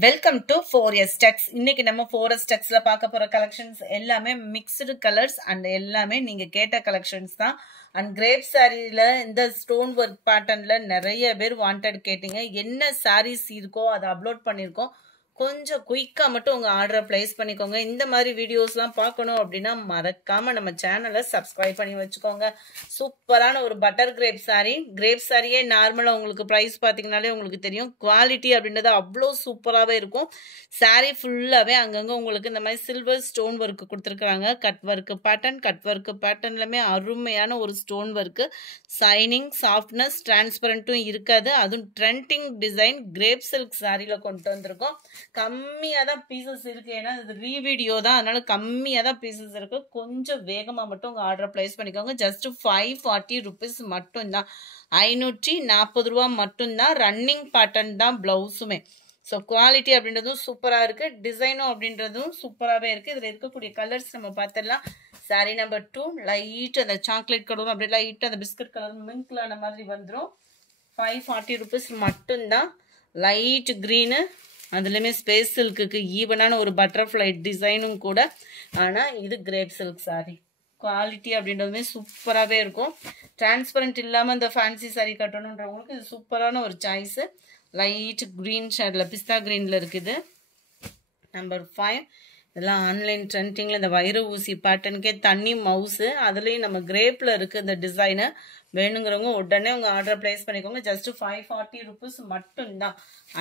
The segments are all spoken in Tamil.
Welcome to 4S Tex. இன்னைக்கு நம்ம 4S Texல பார்க்க போற கலெக்ஷன்ஸ் எல்லாமே மிக்ஸ்டு கலர்ஸ் அண்ட் எல்லாமே நீங்க கேட்ட கலெக்ஷன்ஸ் தான். அண்ட் கிரேப் சாரியில இந்த ஸ்டோன் ஒர்க் பேட்டர்ன்ல நிறைய பேர் வாண்டட் கேட்டீங்க. என்ன சாரீஸ் இருக்கோ அதை அப்லோட் பண்ணியிருக்கோம். கொஞ்சம் குயிக்கா மட்டும் உங்க ஆர்டரை பிளேஸ் பண்ணிக்கோங்க. இந்த மாதிரி வீடியோஸ்லாம் பார்க்கணும் அப்படின்னா மறக்காம நம்ம சேனலை சப்ஸ்கிரைப் பண்ணி வச்சுக்கோங்க. சூப்பரான ஒரு பட்டர் கிரேப் சாரி. கிரேப் சாரியே நார்மலா உங்களுக்கு ப்ரைஸ் பார்த்தீங்கன்னாலே உங்களுக்கு தெரியும். குவாலிட்டி அப்படின்றது அவ்வளோ சூப்பராகவே இருக்கும். சாரி ஃபுல்லாகவே அங்கங்கே உங்களுக்கு இந்த மாதிரி சில்வர் ஸ்டோன் ஒர்க்கு கொடுத்துருக்குறாங்க. கட் ஒர்க்கு பேட்டர்ன்லுமே அருமையான ஒரு ஸ்டோன் ஒர்க்கு. சைனிங், சாஃப்ட்னஸ், டிரான்ஸ்பரண்ட்டும் இருக்காது. அதுவும் ட்ரெண்டிங் டிசைன் கிரேப் சில்க் சாரியில் கொண்டு வந்திருக்கோம். கம்மியாக தான் பீசஸ் இருக்குது. ஏன்னா இது ரீவீடியோ தான், அதனால கம்மியாக தான் பீசஸ் இருக்குது. கொஞ்சம் வேகமாக மட்டும் உங்கள் ஆர்டரை ப்ளேஸ் பண்ணிக்கோங்க. ஜஸ்ட் 540 rupees மட்டும்தான். 540 ரூபா மட்டும்தான். ரன்னிங் பேட்டர்ன் தான் ப்ளவுஸுமே. ஸோ குவாலிட்டி அப்படின்றதும் சூப்பராக இருக்குது. டிசைனும் அப்படின்றதும் சூப்பராகவே இருக்குது. இதில் இருக்கக்கூடிய கலர்ஸ் நம்ம பார்த்துடலாம். சாரி நம்பர் 2 லைட் அந்த சாக்லேட் கலரும் அப்படி லைட் அந்த பிஸ்கட் கலரும் மிங்க்ல அந்த மாதிரி வந்துடும். 540 rupees மட்டும்தான். லைட் க்ரீனு, அதுலேயுமே ஸ்பேஸ் சில்க்குக்கு ஈவனான ஒரு பட்டர்ஃப்ளை டிசைனும் கூட. ஆனால் இது கிரேப் சில்க் சாரி. குவாலிட்டி அப்படின்றதுமே சூப்பராகவே இருக்கும். டிரான்ஸ்பரண்ட் இல்லாமல் இந்த ஃபேன்சி சாரி கட்டணுன்றவங்களுக்கு இது சூப்பரான ஒரு சாய்ஸு. லைட் க்ரீன் ஷேடில் பிஸ்தா க்ரீனில் இருக்குது. நம்பர் 5 இதெல்லாம் ஆன்லைன் ட்ரெண்டிங்கில் இந்த வைர ஊசி பேட்டர்னுக்கே தண்ணி மவுஸு. அதுலேயும் நம்ம கிரேப்பில் இருக்குது இந்த டிசைனு. வேணுங்கிறவங்க உடனே உங்கள் ஆர்டரை ப்ளேஸ் பண்ணிக்கோங்க. ஜஸ்ட் 540 rupees மட்டும்தான்.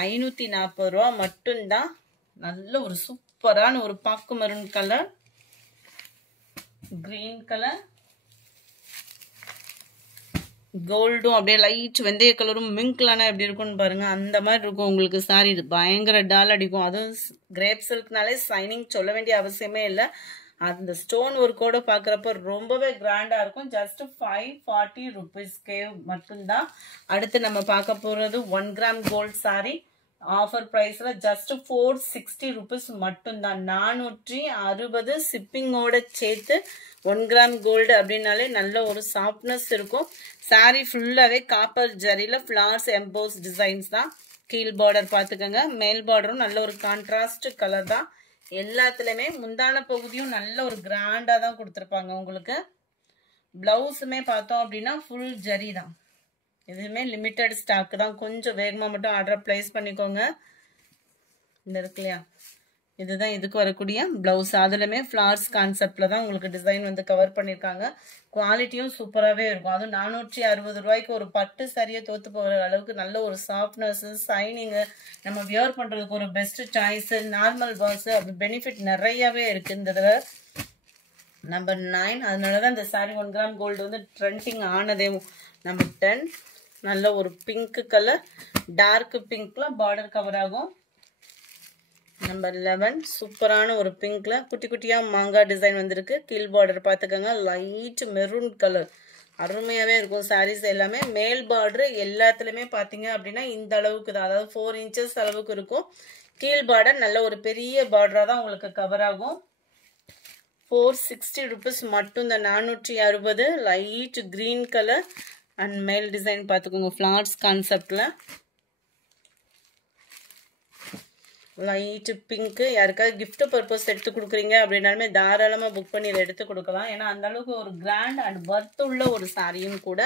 540 ரூபா மட்டும்தான். நல்ல ஒரு சூப்பரான ஒரு பாக்கு மரூன் கலர், கிரீன் கலர், கோல்டும் அப்படியே லைட் வெந்தய கலரும் மிங்க்லானா எப்படி இருக்கும்னு பாருங்க. அந்த மாதிரி இருக்கும் உங்களுக்கு சாரி. பயங்கர டால் அடிக்கும். அதுவும் கிரேப் சில்க்னாலே சைனிங் சொல்ல வேண்டிய அவசியமே இல்லை. அந்த ஸ்டோன் ஒர்க்கோட பார்க்குறப்ப ரொம்பவே கிராண்டாக இருக்கும். ஜஸ்ட் 540 rupeesக்கே மட்டும்தான். அடுத்து நம்ம பார்க்க போகிறது 1 gram கோல்ட் சாரி. ஆஃபர் ப்ரைஸில் ஜஸ்ட் 460 rupees மட்டும்தான். 460 ஷிப்பிங்கோட சேர்த்து 1 gram கோல்டு அப்படின்னாலே நல்ல ஒரு சாஃப்ட்னஸ் இருக்கும். சாரி ஃபுல்லாகவே காப்பர் ஜரியில் ஃப்ளார்ஸ் எம்போஸ் டிசைன்ஸ் தான். கீழ் பார்டர் பார்த்துக்கோங்க. மேல் பார்டரும் நல்ல ஒரு கான்ட்ராஸ்ட் கலர் தான். எல்லாத்துலேயுமே முந்தான பகுதியும் நல்ல ஒரு கிராண்டாக தான் கொடுத்துருப்பாங்க உங்களுக்கு. ப்ளவுஸுமே பார்த்தோம் அப்படின்னா ஃபுல் ஜரி தான். இதுவுமே லிமிட்டட் ஸ்டாக்கு தான். கொஞ்சம் வேகமாக மட்டும் ஆர்டரை ப்ளேஸ் பண்ணிக்கோங்க. இந்த இருக்கு இல்லையா, இதுதான் இதுக்கு வரக்கூடிய ப்ளவுஸ். அதுலேயுமே ஃப்ளார்ஸ் கான்செப்டில் தான் உங்களுக்கு டிசைன் வந்து கவர் பண்ணியிருக்காங்க. குவாலிட்டியும் சூப்பராகவே இருக்கும். அதுவும் 460 ரூபாய்க்கு ஒரு பட்டு சாரியை தோற்று போகிற அளவுக்கு நல்ல ஒரு சாஃப்ட்னஸ்ஸு, சைனிங்கு, நம்ம வியர் பண்ணுறதுக்கு ஒரு பெஸ்ட்டு சாய்ஸு, நார்மல் வாஷு, அப்படி பெனிஃபிட் நிறையாவே இருக்குது இந்த தடவை. நம்பர் 9 அதனால தான் இந்த சாரி 1 gram கோல்டு வந்து ட்ரெண்டிங் ஆனதே. நம்பர் 10 நல்ல ஒரு பிங்க் கலர், டார்க் பிங்க்ல பார்டர் கவர் ஆகும். நம்பர் 11 சூப்பரான ஒரு பிங்க்ல குட்டி குட்டியாக மாங்காய் டிசைன் வந்திருக்கு. கீழ் பார்டர் பார்த்துக்கோங்க. லைட் மெரூன் கலர் அருமையாகவே இருக்கும் சாரீஸ் எல்லாமே. மேல் பார்டர் எல்லாத்துலேயுமே பார்த்தீங்க அப்படின்னா இந்த அளவுக்கு தான், அதாவது 4 inches அளவுக்கு இருக்கும். கீழ் பார்டர் நல்ல ஒரு பெரிய பார்டராக தான் உங்களுக்கு கவர் ஆகும். 460 rupees மட்டும். இந்த 460 லைட் க்ரீன் கலர் அண்ட் மேல் டிசைன் பார்த்துக்கோங்க. ஃப்ளார்ஸ் கான்செப்டில் லைட்டு பிங்க்கு. யாருக்காவது கிஃப்ட் பர்பஸ் எடுத்து கொடுக்குறீங்க அப்படின்னாலுமே தாராளமாக புக் பண்ணி இதை எடுத்து கொடுக்கலாம். ஏன்னா அந்த அளவுக்கு ஒரு கிராண்ட் அண்ட் ஒர்த் உள்ள ஒரு சாரியும் கூட.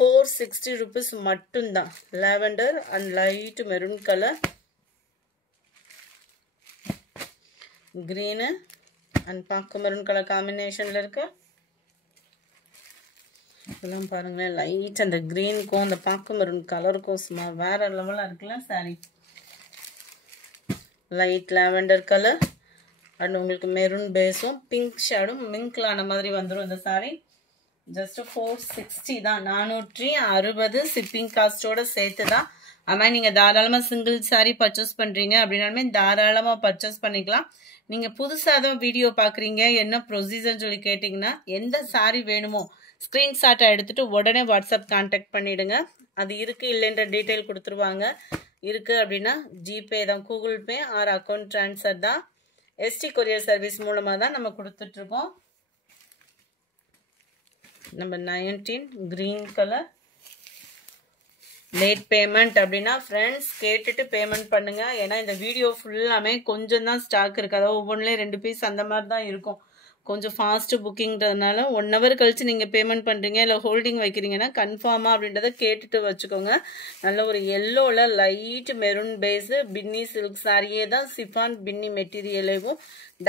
460 rupees மட்டும்தான். Lavender and light maroon colour, green and பாக்கு மெரூன் கலர் காம்பினேஷனில் இருக்கு. இதெல்லாம் பாருங்களேன், லைட் அந்த க்ரீனுக்கும் அந்த பாக்கு மெரூன் கலருக்கும் சும்மா வேற லெவலாக இருக்குல்ல sorry. Light lavender colour and உங்களுக்கு மெரூன் பேஸும் பிங்க் ஷேடும் மிங்க்லான மாதிரி வந்துடும் இந்த சாரி. ஜஸ்ட் 460 தான். 460 ஷிப்பிங் காஸ்டோட சேர்த்து தான். அதுமாதிரி நீங்கள் தாராளமாக சிங்கிள் சாரி பர்ச்சேஸ் பண்ணுறீங்க அப்படின்னாலுமே தாராளமாக பர்ச்சேஸ் பண்ணிக்கலாம். நீங்கள் புதுசாக தான் வீடியோ பார்க்குறீங்க, என்ன ப்ரொசீஜர்னு சொல்லி கேட்டிங்கன்னா எந்த சாரி வேணுமோ ஸ்க்ரீன்ஷாட்டை எடுத்துகிட்டு உடனே வாட்ஸ்அப் கான்டாக்ட் பண்ணிவிடுங்க. அது இருக்குது இல்லைன்ற டீட்டெயில் கொடுத்துருவாங்க. இருக்குது அப்படின்னா ஜிபே தான், Google Pay R account transfer தான். எஸ்டி கொரியர் சர்வீஸ் மூலமாக தான் நம்ம கொடுத்துட்ருக்கோம். Number 19 green colour, late payment அப்படின்னா ஃப்ரெண்ட்ஸ் கேட்டுட்டு பேமெண்ட் பண்ணுங்க. ஏன்னா இந்த வீடியோ ஃபுல்லாமே கொஞ்சம் தான் ஸ்டாக் இருக்குது. அதாவது ஒவ்வொன்றிலே 2 பீஸ் அந்த மாதிரி தான் இருக்கும். கொஞ்சம் ஃபாஸ்ட்டு புக்கிங்கிறதுனால 1 ஹவர் கழித்து நீங்கள் பேமெண்ட் பண்ணுறீங்க இல்லை ஹோல்டிங் வைக்கிறீங்கன்னா கன்ஃபார்மாக அப்படின்றத கேட்டுட்டு வச்சுக்கோங்க. நல்ல ஒரு எல்லோவில் light maroon base Binny silk சாரியே தான் சிஃபான் பின்னி மெட்டீரியலேவும்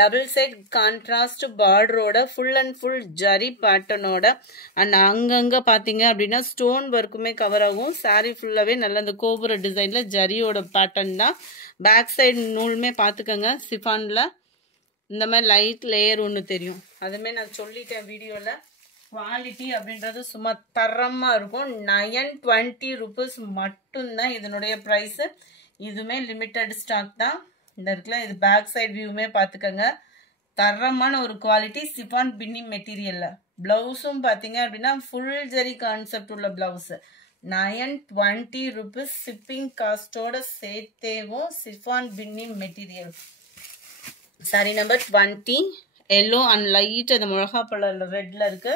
டபுள் சைட் கான்ட்ராஸ்ட் பார்டரோட ஃபுல் அண்ட் ஃபுல் ஜரி பேட்டர்னோட அண்ட் அங்கங்கே பார்த்தீங்க அப்படின்னா ஸ்டோன் ஒர்க்குமே கவர் ஆகும். சாரீ ஃபுல்லாகவே நல்ல அந்த கோபுர டிசைனில் ஜரியோட பேட்டர்ன் தான். பேக் சைடு நூலுமே பார்த்துக்கோங்க. சிஃபானில் இந்த மாதிரி லைட் லேயர் ஒன்று தெரியும். அதுமே நான் சொல்லிட்டேன் வீடியோவில். குவாலிட்டி அப்படின்றது சும்மா தரமாக இருக்கும். 920 rupees மட்டும்தான் இதனுடைய ப்ரைஸு. இதுவுமே லிமிட்டட் ஸ்டாக் தான். இந்த இருக்குல்ல, இது பேக் சைடு வியூமே பார்த்துக்கோங்க. தரமான ஒரு குவாலிட்டி சிஃபான் பின்னி மெட்டீரியலில். ப்ளவுஸும் பார்த்தீங்க அப்படின்னா ஃபுல் ஜரி கான்செப்ட் உள்ள ப்ளவுஸு 920 rupees ஷிப்பிங் காஸ்டோட சேர்த்தேவும் சிஃபான் பின்னி material. Sorry number 20 yellow and light அந்த மிளகா கலர் ரெட்ல இருக்கு.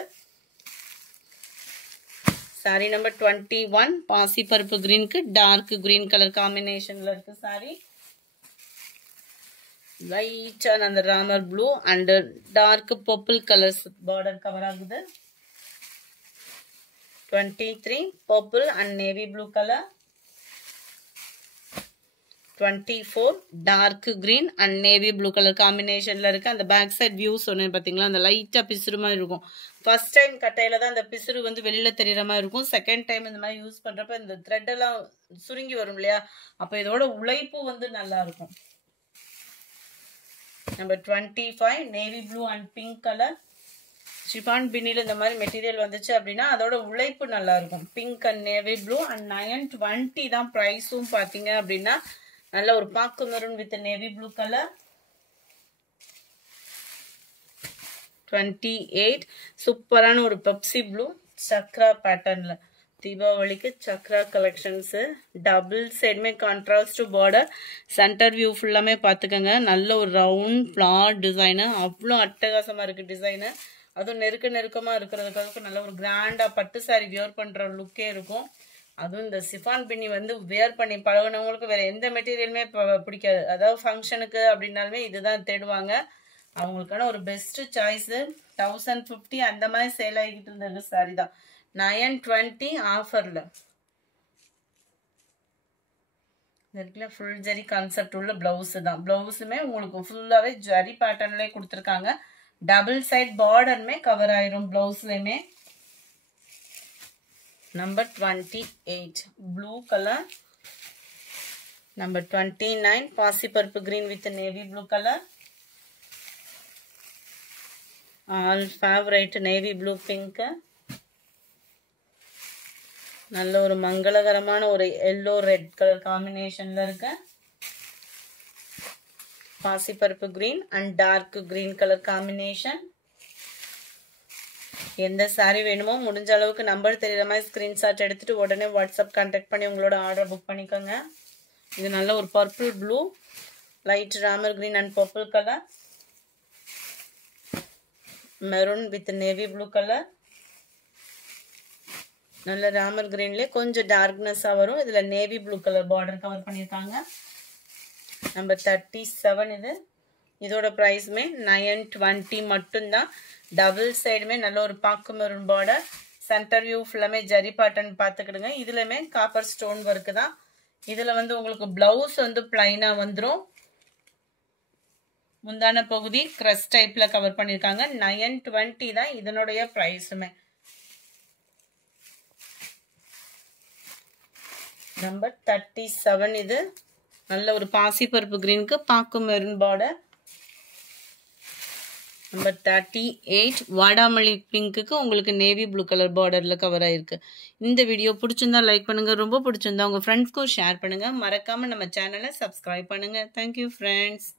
சாரி நம்பர் 21 பாசி பருப்பு கிரீனுக்கு டார்க் கிரீன் கலர் காம்பினேஷன்ல இருக்கு. சாரி லைட் அந்த Ramar blue and dark purple colours border cover ஆகுது. 23 purple and navy blue colour. 24 dark green and navy blue colour காம்பினேஷன்ல இருக்கு. அந்த பேக் சைட் வியூ சொன்னேன் பார்த்தீங்களா, அந்த லைட்டாக பிசுறு மாதிரி இருக்கும். ஃபர்ஸ்ட் டைம் கட்டையில தான் அந்த பிசுறு வந்து வெளியில தெரியுற மாதிரி இருக்கும். செகண்ட் டைம் இந்த மாதிரி யூஸ் பண்றப்ப இந்த த்ரெட் எல்லாம் சுருங்கி வரும் இல்லையா, அப்போ இதோட உழைப்பு வந்து நல்லா இருக்கும். Number 25 navy blue and pink colour. Chiffon பின்னில இந்த மாதிரி மெட்டீரியல் வந்துச்சு அப்படின்னா அதோட உழைப்பு நல்லா இருக்கும். Pink and navy blue and 920 தான் ப்ரைஸும் பார்த்தீங்க அப்படின்னா நல்ல ஒரு பாக்கு maroon with navy blue colour. 28 சூப்பரான ஒரு பெப்சி ப்ளூ சக்ரா பேட்டர்ன்ல. தீபாவளிக்கு சக்ரா கலெக்ஷன்ஸ். டபுள் சைடுமே கான்ட்ராஸ்ட் பார்டர். சென்டர் வியூ ஃபுல்லாமே பார்த்துக்கோங்க. நல்ல ஒரு ரவுண்ட் ஃப்ளார் டிசைனு. அவ்வளோ அட்டகாசமாக இருக்குது டிசைனு. அதுவும் நெருக்கமாக இருக்கிறதுக்காக நல்ல ஒரு கிராண்டாக பட்டு சாரி வியர் பண்ணுற லுக்கே இருக்கும். அதுவும் இந்த சிஃபான் பின்னி வந்து வியர் பண்ணி பழகினவங்களுக்கு வேற எந்த மெட்டீரியலுமே பிடிக்காது. அதாவது ஃபங்க்ஷனுக்கு அப்படின்னாலுமே இதுதான் தேடுவாங்க. அவங்களுக்கான ஒரு பெஸ்ட் சாய்ஸு. 1050 அந்த மாதிரி சேல் ஆகிட்டு இருந்தது சாரி தான். 920 ஆஃபரில் இருக்குல்ல, ஃபுல் ஜரி கான்செப்ட் உள்ள பிளவுஸு தான். பிளவுஸுமே உங்களுக்கு ஃபுல்லாகவே ஜரி பேட்டர்ன்லேயே கொடுத்துருக்காங்க. டபுள் சைட் பார்டருமே கவர் ஆயிரும் பிளவுஸ்லையுமே. Number 28 blue color. Number 29 பாசி பருப்பு green with navy blue color. All favorite navy blue pink. நல்ல ஒரு மங்களகரமான ஒரு yellow red color combination இருக்கு. பாசி பருப்பு green and dark green color combination. எந்த சாரி வேணுமோ முடிஞ்ச அளவுக்கு நம்பர் தெரியுற மாதிரி ஸ்கிரீன்ஷாட் எடுத்துட்டு உடனே வாட்ஸ்அப் கான்டாக்ட் பண்ணி உங்களோட ஆர்டர் புக் பண்ணிக்கோங்க. இது நல்ல ஒரு purple blue light Ramar green and purple colour. Maroon with navy blue colour. நல்ல ராமர் கிரீன்லேயே கொஞ்சம் டார்க்னஸாக வரும். இதில் navy blue colour border cover பண்ணியிருக்காங்க. நம்பர் 37 இது. இதோட ப்ரைஸுமே 920 மட்டும்தான். டபுள் சைடுமே நல்ல ஒரு பாக்கு மெரூன் பார்டர். சென்டர் வியூ ஃபுல்லாமே ஜரி பேட்டர்ன் பார்த்துக்கிடுங்க. இதுலையுமே காப்பர் ஸ்டோன் ஒர்க்கு தான். இதில் வந்து உங்களுக்கு பிளவுஸ் வந்து பிளைனாக வந்துடும். முந்தான பகுதி கிரஸ் டைப்பில் கவர் பண்ணியிருக்காங்க. 920 தான் இதனுடைய ப்ரைஸுமே. நம்பர் 37 இது. நல்ல ஒரு பாசி பருப்பு கிரீனுக்கு பாக்கு மெரூன் பார்டர். நம்பர் 38 வாடாமல்லி பிங்க்குக்கு உங்களுக்கு நேவி ப்ளூ கலர் பார்டரில் கவர் ஆயிருக்கு. இந்த வீடியோ பிடிச்சிருந்தா லைக் பண்ணுங்க. ரொம்ப பிடிச்சிருந்தா உங்கள் ஃப்ரெண்ட்ஸ்க்கும் ஷேர் பண்ணுங்க. மறக்காம நம்ம சேனலை சப்ஸ்கிரைப் பண்ணுங்க. Thank you friends.